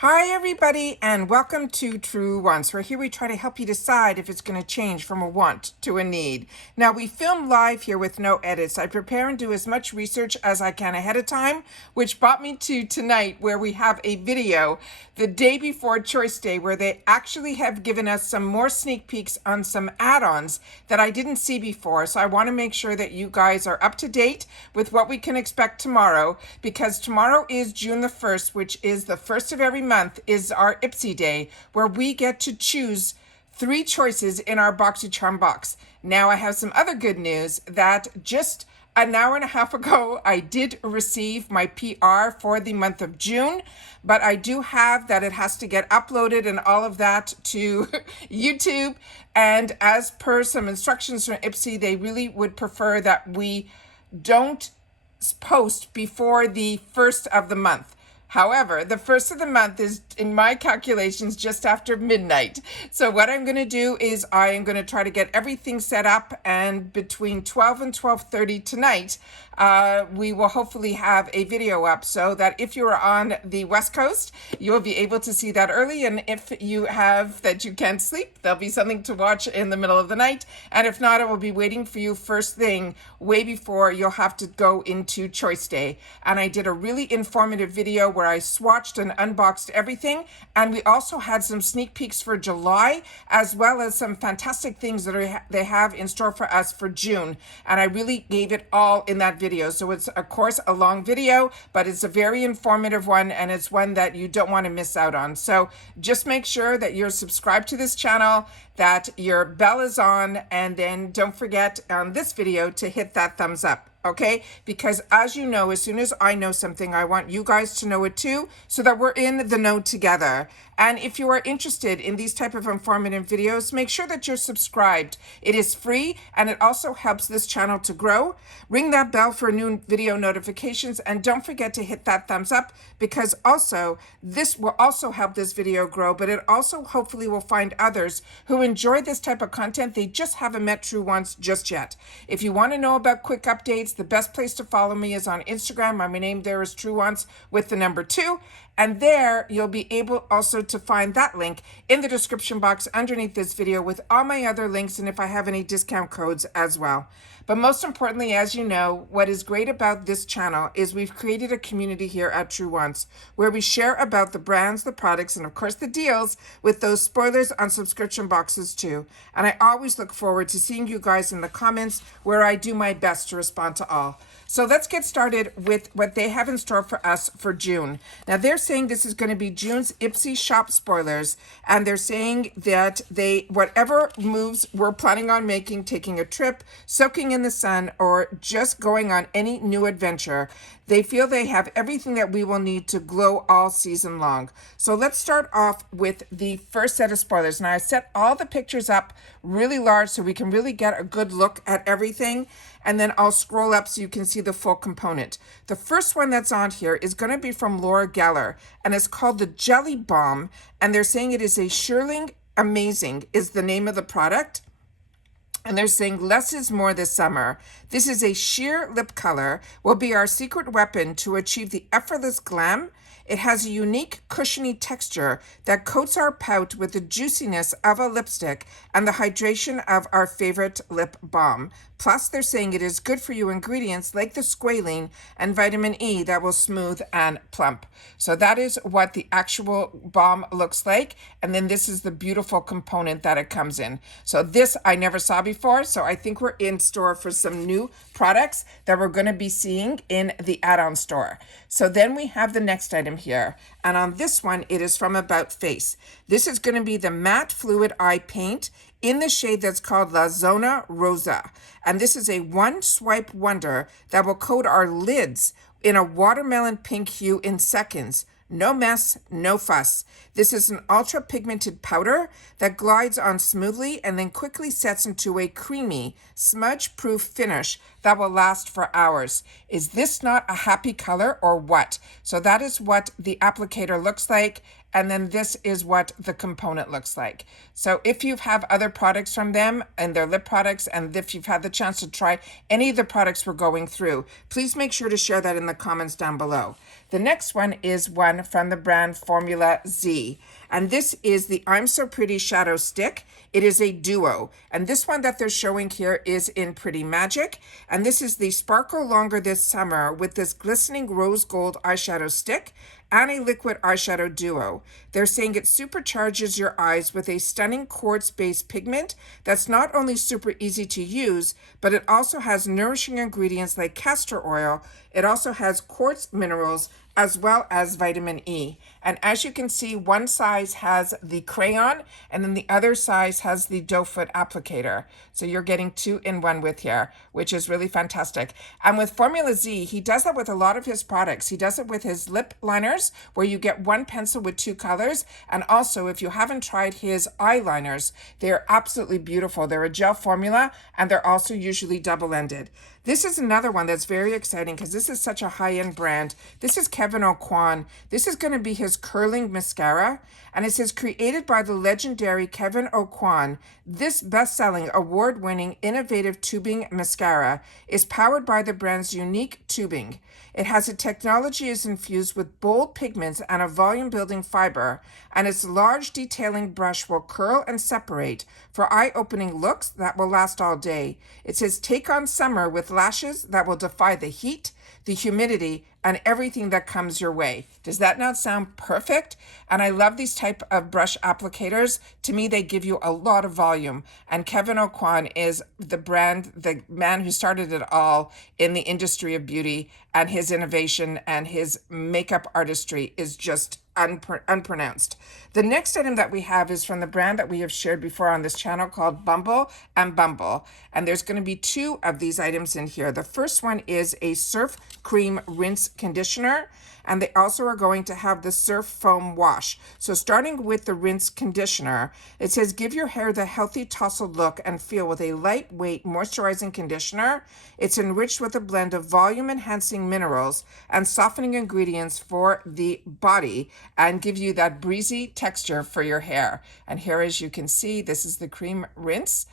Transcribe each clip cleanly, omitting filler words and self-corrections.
Hi everybody and welcome to Truewants, where here we try to help you decide if it's going to change from a want to a need. Now we film live here with no edits. I prepare and do as much research as I can ahead of time, which brought me to tonight where we have a video the day before Choice Day where they actually have given us some more sneak peeks on some add-ons that I didn't see before. So I want to make sure that you guys are up to date with what we can expect tomorrow, because tomorrow is June the 1st, which is the first of every month is our IPSY Day, where we get to choose 3 choices in our Boxycharm box. Now I have some other good news that just an hour and a half ago, I did receive my PR for the month of June, but I do have that it has to get uploaded and all of that to YouTube. And as per some instructions from IPSY, they really would prefer that we don't post before the 1st of the month. However, the 1st of the month is, in my calculations, just after midnight. So what I'm going to do is I am going to try to get everything set up, and between 12 and 12:30 tonight, we will hopefully have a video up so that if you are on the West Coast, you will be able to see that early. And if you have that you can't sleep, there'll be something to watch in the middle of the night. And if not, it will be waiting for you first thing, way before you'll have to go into Choice Day. And I did a really informative video where I swatched and unboxed everything. And we also had some sneak peeks for July, as well as some fantastic things that they have in store for us for June. And I really gave it all in that video. So it's, of course, a long video, but it's a very informative one, and it's one that you don't want to miss out on. So just make sure that you're subscribed to this channel, that your bell is on, and then don't forget on this video to hit that thumbs up. Okay, because as you know, as soon as I know something, I want you guys to know it too, so that we're in the know together. And if you are interested in these type of informative videos, make sure that you're subscribed. It is free, and it also helps this channel to grow. Ring that bell for new video notifications, and don't forget to hit that thumbs up, because also this will also help this video grow, but it also hopefully will find others who enjoy this type of content. They just haven't met Truewants just yet. If you want to know about quick updates, the best place to follow me is on Instagram. My name there is Truewants with the number 2. And there you'll be able also to find that link in the description box underneath this video with all my other links, and if I have any discount codes as well. But most importantly, as you know, what is great about this channel is we've created a community here at Truewants where we share about the brands, the products, and of course the deals, with those spoilers on subscription boxes too. And I always look forward to seeing you guys in the comments, where I do my best to respond to all. So let's get started with what they have in store for us for June. Now they're saying this is going to be June's IPSY shop spoilers, and they're saying that whatever moves we're planning on making, taking a trip, soaking in the sun, or just going on any new adventure, they feel they have everything that we will need to glow all season long. So let's start off with the first set of spoilers. Now I set all the pictures up really large so we can really get a good look at everything, and then I'll scroll up so you can see the full component. The first one that's on here is going to be from Laura Geller, and it's called the Jelly Balm, and they're saying it is a Shearling Amazing is the name of the product. And they're saying less is more this summer. This is a sheer lip color, will be our secret weapon to achieve the effortless glam. It has a unique cushiony texture that coats our pout with the juiciness of a lipstick and the hydration of our favorite lip balm. Plus, they're saying it is good for you ingredients like the squalene and vitamin E that will smooth and plump. So that is what the actual balm looks like. And then this is the beautiful component that it comes in. So this I never saw before. So I think we're in store for some new products that we're going to be seeing in the add-on store. So then we have the next item here. And on this one, it is from About Face. This is going to be the Matte Fluid Eye Paint in the shade that's called La Zona Rosa. And this is a one-swipe wonder that will coat our lids in a watermelon pink hue in seconds. No mess, no fuss. This is an ultra pigmented powder that glides on smoothly and then quickly sets into a creamy, smudge-proof finish that will last for hours. Is this not a happy color or what? So that is what the applicator looks like. And then this is what the component looks like. So if you have other products from them and their lip products, and if you've had the chance to try any of the products we're going through, please make sure to share that in the comments down below. The next one is one from the brand Formula Z. And this is the I'm So Pretty Shadow Stick. It is a duo. And this one that they're showing here is in Pretty Magic. And this is the Sparkle Longer This Summer with this glistening rose gold eyeshadow stick and a liquid eyeshadow duo. They're saying it supercharges your eyes with a stunning quartz-based pigment that's not only super easy to use, but it also has nourishing ingredients like castor oil. It also has quartz minerals as well as vitamin E. And as you can see, one size has the crayon and then the other size has the doe foot applicator. So you're getting 2 in 1 with here, which is really fantastic. And with Formula Z, he does that with a lot of his products. He does it with his lip liners, where you get one pencil with 2 colors. And also, if you haven't tried his eyeliners, they're absolutely beautiful. They're a gel formula, and they're also usually double-ended. This is another one that's very exciting because this is such a high-end brand. This is Kevin Aucoin. This is going to be his curling mascara, and it says created by the legendary Kevin Aucoin. This best-selling, award-winning, innovative tubing mascara is powered by the brand's unique tubing. It has a technology is infused with bold pigments and a volume-building fiber, and its large detailing brush will curl and separate for eye-opening looks that will last all day. It says take on summer with lashes that will defy the heat, the humidity, and everything that comes your way. Does that not sound perfect? And I love these type of brush applicators. To me, they give you a lot of volume. And Kevin Aucoin is the brand, the man who started it all in the industry of beauty, and his innovation and his makeup artistry is just unpronounced. The next item that we have is from the brand that we have shared before on this channel called Bumble and Bumble. And there's going to be 2 of these items in here. The first one is a Surf Cream Rinse Conditioner. And they also are going to have the Surf Foam Wash. So starting with the rinse conditioner, it says give your hair the healthy tousled look and feel with a lightweight moisturizing conditioner. It's enriched with a blend of volume enhancing minerals and softening ingredients for the body and give you that breezy texture for your hair. And here, as you can see, this is the cream rinse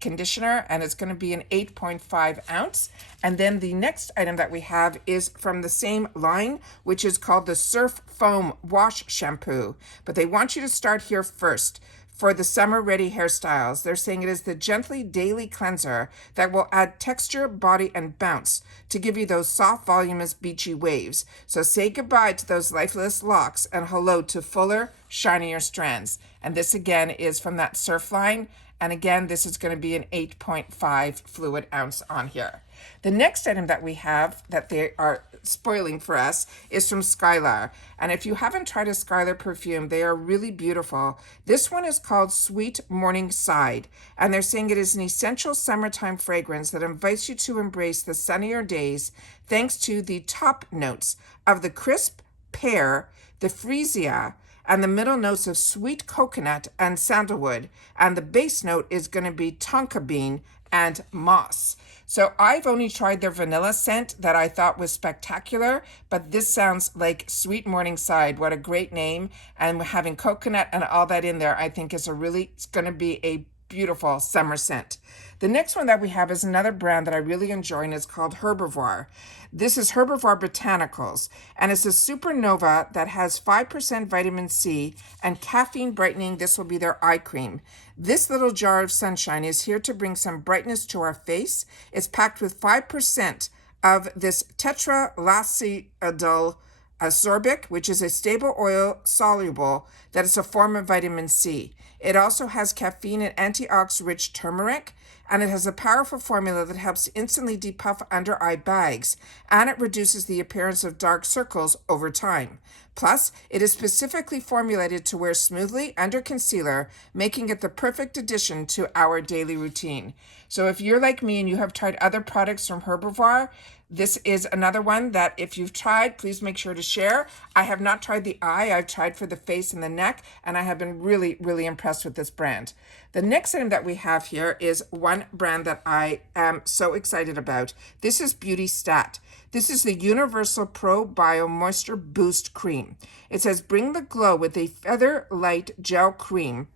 conditioner, and it's going to be an 8.5 ounce. And then the next item that we have is from the same line, which is called the Surf Foam Wash Shampoo. But they want you to start here first. For the summer ready hairstyles, they're saying it is the gently daily cleanser that will add texture, body, and bounce to give you those soft, voluminous, beachy waves. So say goodbye to those lifeless locks and hello to fuller, shinier strands. And this again is from that Surf line. And again, this is going to be an 8.5 fluid ounce on here. The next item that we have that they are spoiling for us is from Skylar. And if you haven't tried a Skylar perfume, they are really beautiful. This one is called Sweet Morning Side. And they're saying it is an essential summertime fragrance that invites you to embrace the sunnier days thanks to the top notes of the crisp pear, the freesia, and the middle notes of sweet coconut and sandalwood. And the base note is going to be tonka bean and moss. So I've only tried their vanilla scent that I thought was spectacular, but this sounds like Sweet Morningside. What a great name. And having coconut and all that in there, I think is it's going to be a beautiful summer scent. The next one that we have is another brand that I really enjoy, and it's called Herbivore. This is Herbivore Botanicals, and it's a supernova that has 5% vitamin C and caffeine brightening. This will be their eye cream. This little jar of sunshine is here to bring some brightness to our face. It's packed with 5% of this tetralacetyl ascorbic, which is a stable oil soluble that is a form of vitamin C. It also has caffeine and antioxidant-rich turmeric, and it has a powerful formula that helps instantly depuff under eye bags, and it reduces the appearance of dark circles over time. Plus, it is specifically formulated to wear smoothly under concealer, making it the perfect addition to our daily routine. So if you're like me and you have tried other products from Herbivore, this is another one that if you've tried, please make sure to share. I have not tried the eye. I've tried for the face and the neck, and I have been really, really impressed with this brand. The next item that we have here is one brand that I am so excited about. This is Beauty Stat. This is the Universal Pro Bio Moisture Boost Cream. It says, bring the glow with a feather light gel cream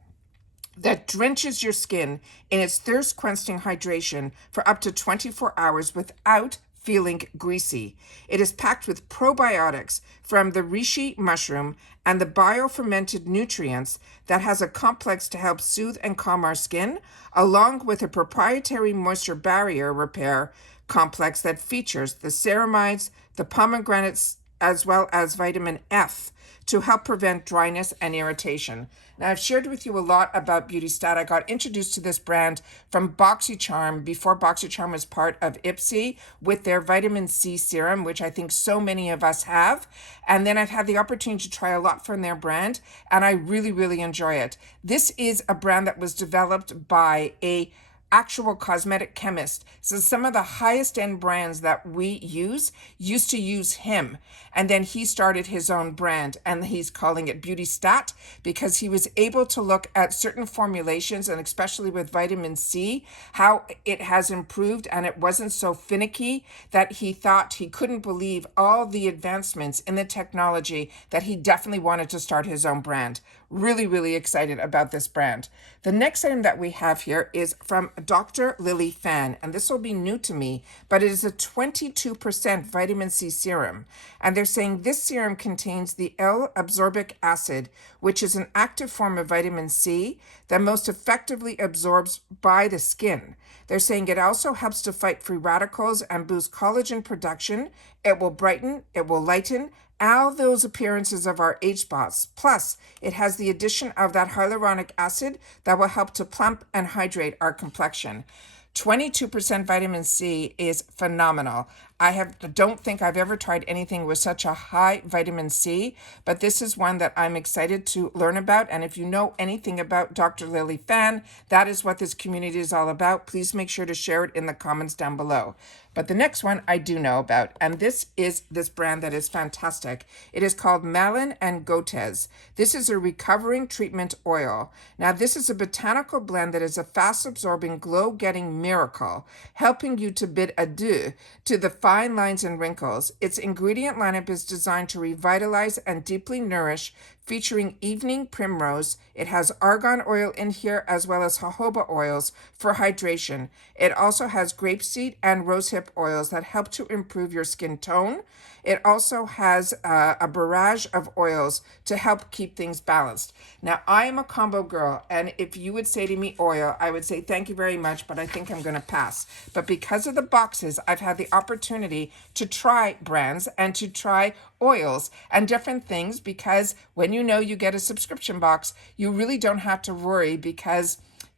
that drenches your skin in its thirst-quenching hydration for up to 24 hours without feeling greasy. It is packed with probiotics from the reishi mushroom and the biofermented nutrients that has a complex to help soothe and calm our skin, along with a proprietary moisture barrier repair complex that features the ceramides, the pomegranates, as well as vitamin F to help prevent dryness and irritation. Now, I've shared with you a lot about BeautyStat. I got introduced to this brand from Boxycharm before Boxycharm was part of IPSY with their vitamin C serum, which I think so many of us have. And then I've had the opportunity to try a lot from their brand, and I really, really enjoy it. This is a brand that was developed by a actual cosmetic chemist. So some of the highest end brands that we use used to use him. And then he started his own brand, and he's calling it BeautyStat because he was able to look at certain formulations, and especially with vitamin C, how it has improved, and it wasn't so finicky that he thought he couldn't believe all the advancements in the technology that he definitely wanted to start his own brand. Really, really excited about this brand. The next item that we have here is from Dr. Lily Fan, and this will be new to me, but it is a 22% vitamin C serum. And they're saying this serum contains the L-absorbic acid, which is an active form of vitamin C that most effectively absorbs by the skin. They're saying it also helps to fight free radicals and boost collagen production. It will brighten, it will lighten, all those appearances of our age spots. Plus, it has the addition of that hyaluronic acid that will help to plump and hydrate our complexion. 22% vitamin C is phenomenal. Don't think I've ever tried anything with such a high vitamin C, but this is one that I'm excited to learn about. And if you know anything about Dr. Lily Fan, that is what this community is all about. Please make sure to share it in the comments down below. But the next one I do know about, and this is this brand that is fantastic. It is called Melon and Goetz. This is a recovering treatment oil. Now, this is a botanical blend that is a fast-absorbing, glow-getting miracle, helping you to bid adieu to the fine lines and wrinkles. Its ingredient lineup is designed to revitalize and deeply nourish, featuring evening primrose. It has argan oil in here as well as jojoba oils for hydration. It also has grapeseed and rosehip oils that help to improve your skin tone. It also has a barrage of oils to help keep things balanced. Now, I am a combo girl, and if you would say to me oil, I would say thank you very much, but I think I'm going to pass. But because of the boxes, I've had the opportunity to try brands and to try oils and different things, because when you know you get a subscription box, you really don't have to worry, because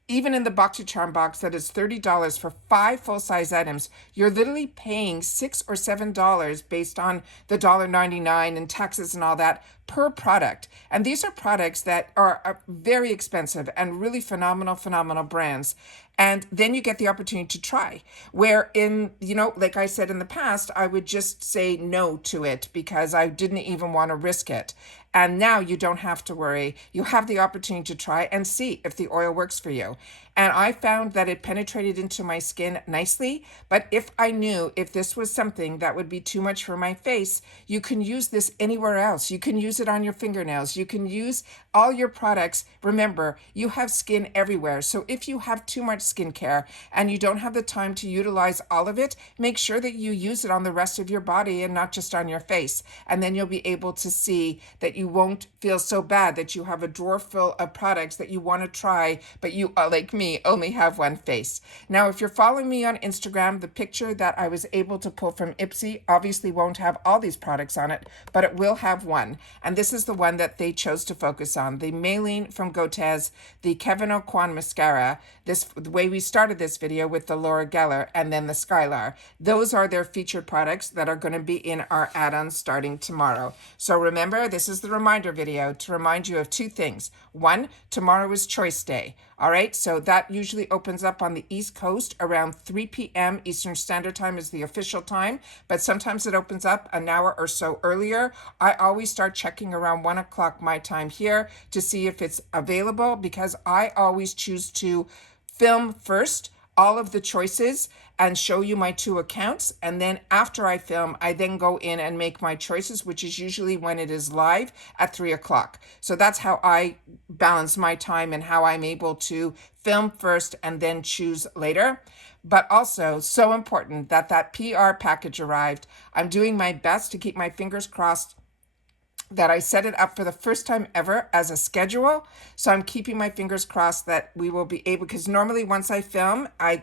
even in the Boxycharm box that is $30 for 5 full-size items, you're literally paying $6 or $7 based on the $1.99 and taxes and all that per product. And these are products that are very expensive and really phenomenal brands. And then you get the opportunity to try. Where like I said in the past, I would just say no to it because I didn't even want to risk it. And now you don't have to worry. You have the opportunity to try and see if the oil works for you. And I found that it penetrated into my skin nicely. But if I knew if this was something that would be too much for my face, you can use this anywhere else. You can use it on your fingernails. You can use all your products. Remember, you have skin everywhere. So if you have too much skincare and you don't have the time to utilize all of it, make sure that you use it on the rest of your body and not just on your face. And then you'll be able to see that you won't feel so bad that you have a drawer full of products that you want to try, but you, like me, only have one face. Now, if you're following me on Instagram, the picture that I was able to pull from IPSY obviously won't have all these products on it, but it will have one. And this is the one that they chose to focus on, the Melon from Goetz, the Kevin Aucoin mascara, the way we started this video with the Laura Geller, and then the Skylar. Those are their featured products that are going to be in our add-ons starting tomorrow. So remember, this is the reminder video to remind you of 2 things. 1, tomorrow is Choice Day. All right, so that usually opens up on the East Coast around 3 p.m. Eastern Standard Time is the official time, but sometimes it opens up an hour or so earlier. I always start checking around 1 o'clock my time here to see if it's available, because I always choose to film first all of the choices and show you my 2 accounts. And then after I film, I then go in and make my choices, which is usually when it is live at 3 o'clock. So that's how I balance my time and how I'm able to film first and then choose later. But also so important that that PR package arrived. I'm doing my best to keep my fingers crossed that I set it up for the first time ever as a schedule. So I'm keeping my fingers crossed that we will be able, because normally once I film, I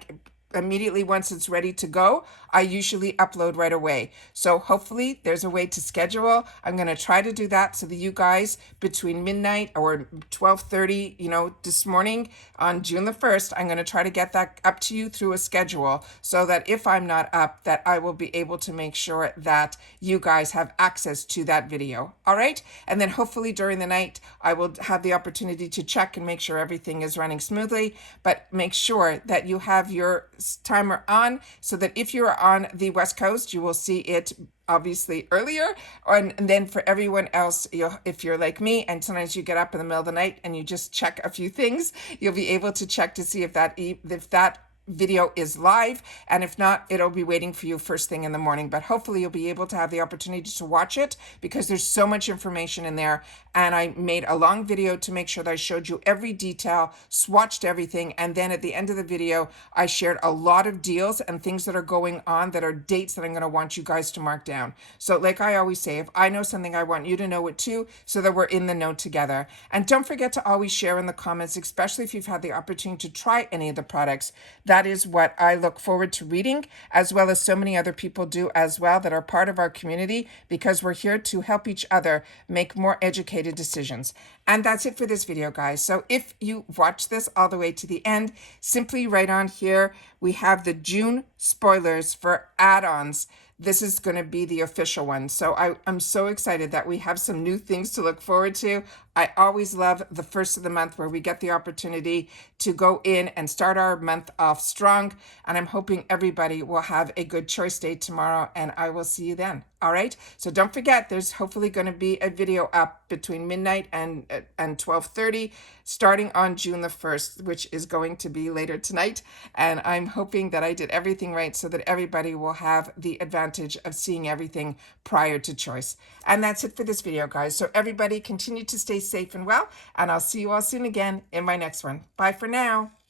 immediately, once it's ready to go, I usually upload right away. So hopefully there's a way to schedule. I'm going to try to do that so that you guys between midnight or 12:30, this morning on June the 1st, I'm going to try to get that up to you through a schedule so that if I'm not up, that I will be able to make sure that you guys have access to that video. All right. And then hopefully during the night, I will have the opportunity to check and make sure everything is running smoothly, but make sure that you have your timer on so that if you're on the West Coast, you will see it obviously earlier. And then for everyone else, if you're like me and sometimes you get up in the middle of the night and you just check a few things, you'll be able to check to see if that video is live, and if not, it'll be waiting for you first thing in the morning. But hopefully you'll be able to have the opportunity to watch it because there's so much information in there, and I made a long video to make sure that I showed you every detail, swatched everything, and then at the end of the video I shared a lot of deals and things that are going on that are dates that I'm going to want you guys to mark down. So like I always say, if I know something, I want you to know it too, so that we're in the know together. And don't forget to always share in the comments, especially if you've had the opportunity to try any of the products. That is what I look forward to reading, as well as so many other people do as well that are part of our community, because we're here to help each other make more educated decisions. And that's it for this video, guys. So if you watch this all the way to the end, simply right on here, we have the June spoilers for add-ons. This is going to be the official one. So I'm so excited that we have some new things to look forward to. I always love the first of the month where we get the opportunity to go in and start our month off strong. And I'm hoping everybody will have a good choice day tomorrow, and I will see you then. All right. So don't forget, there's hopefully going to be a video up between midnight and 12:30 starting on June the 1st, which is going to be later tonight. And I'm hoping that I did everything right so that everybody will have the advantage of seeing everything prior to choice. And that's it for this video, guys. So everybody continue to stay safe and well, and I'll see you all soon again in my next one. Bye for now.